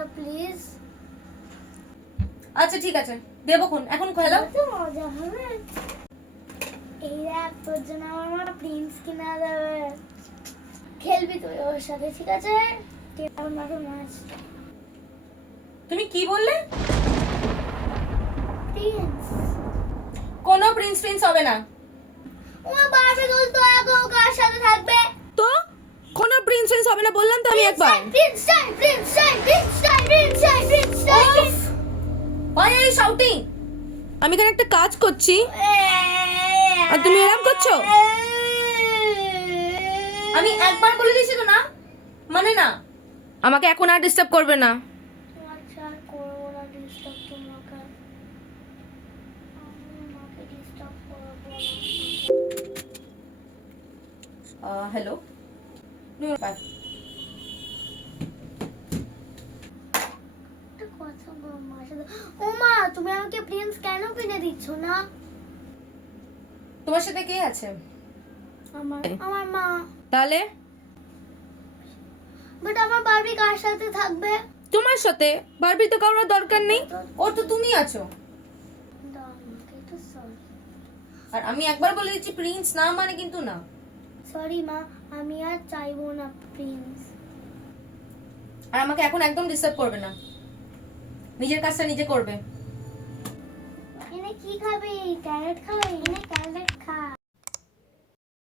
একটা প্লিজ। আচ্ছা ঠিক আছে, দেবো কোন, এখন খেলো। তো মজা হবে। এই দেখ তোর জন্য আমার মা প্রিন্স কিনা দেবে, খেলবি তুই ওর সাথে, ঠিক আছে? আমার মাকে মাছ তুমি কি বললে? প্রিন্স। কোনো প্রিন্স হবে না। ওমা বারবি ডল তো আগো কার সাথে থাকবে? তো কোনো প্রিন্স হবে না বললাম তো আমি একবার। Prince time, Prince time, Prince time, Prince time, Prince time. Why are you shouting? আমি এখানে একটা কাজ করছি আর তুমি এরকম করছো। আমি একবার বলে দিয়েছি তো না, মানে না। আমাকে এখন আর ডিস্টার্ব করবে না। আচ্ছা করবো না ডিস্টার্ব তোমাকে, আমি মাকে ডিস্টার্ব করবো না। হ্যালো, একটা কথা বল মার সাথে। ওমা তুমি আমাকে প্রিন্স কেন কিনে দিচ্ছ না? তোমার সাথে কে আছে? আমার মা। তাহলে বাট আমার বারবি কার সাথে থাকবে? তোমার সাথে। বারবি তো কারোর দরকার নেই, ওর তো তুমি আছো। দাও আমাকে তো সরি। আর আমি একবার বলে দিচ্ছি প্রিন্স না মানে কিন্তু না। সরি মা, আমি আর চাইবো না প্রিন্স। আর আমাকে এখন একদম ডিস্টার্ব করবে না, নিজের কাজটা নিজে করবে। এনে কি খাবে? ক্যারেট খাবে? এনে ক্যারেট খা।